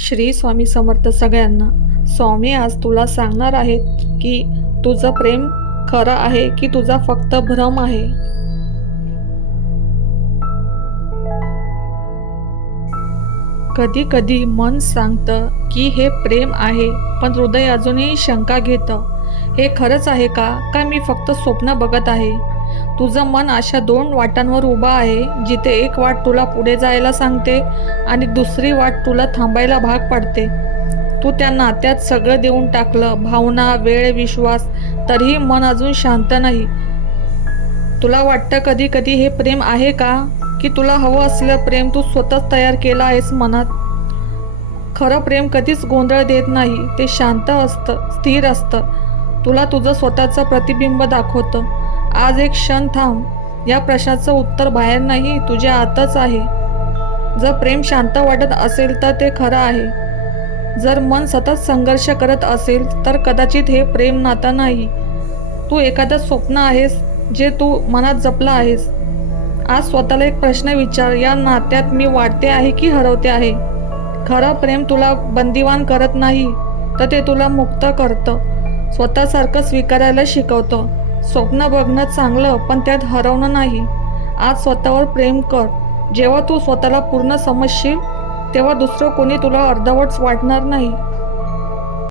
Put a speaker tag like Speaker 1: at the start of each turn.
Speaker 1: श्री स्वामी समर्थ सगळ्यांना. स्वामी आज तुला सांगणार आहेत की तुझं प्रेम खरं आहे की तुझा फक्त भ्रम आहे? कधी कधी मन सांगतं की हे प्रेम आहे पण हृदय अजूनही शंका घेतं. हे खरंच आहे का? का मी फक्त स्वप्न बघत आहे? तुझं मन अशा दोन वाटांवर उभं आहे जिथे एक वाट तुला पुढे जायला सांगते आणि दुसरी वाट तुला थांबायला भाग पाडते. तू त्या नात्यात सगळं देऊन टाकलं भावना वेळ विश्वास तरीही मन अजून शांत नाही. तुला वाटतं कधी कधी हे प्रेम आहे का? की तुला हवं असलं प्रेम तू स्वतःच तयार केलं आहेस मनात? खरं प्रेम कधीच गोंधळ देत नाही ते शांत असतं स्थिर असतं. तुला तुझं स्वतःचं प्रतिबिंब दाखवतं. आज एक क्षण थांब. या प्रश्नाचं उत्तर बाहेर नाही तुझ्या आतच आहे. जर प्रेम शांत वाटत असेल तर ते खरं आहे. जर मन सतत संघर्ष करत असेल तर कदाचित हे प्रेम नातं नाही. तू एखादं स्वप्न आहेस जे तू मनात जपलं आहेस. आज स्वतःला एक प्रश्न विचार. या नात्यात मी वाढते आहे की हरवते आहे? खरं प्रेम तुला बंदिवान करत नाही तर ते तुला मुक्त करतं. स्वतःसारखं स्वीकारायला शिकवतं. स्वप्न बघणं चांगलं पण त्यात हरवणं नाही. आज स्वतःवर प्रेम कर. जेव्हा तू स्वतःला पूर्ण समजशील तेव्हा दुसरं कोणी तुला अर्धवट वाटणार नाही.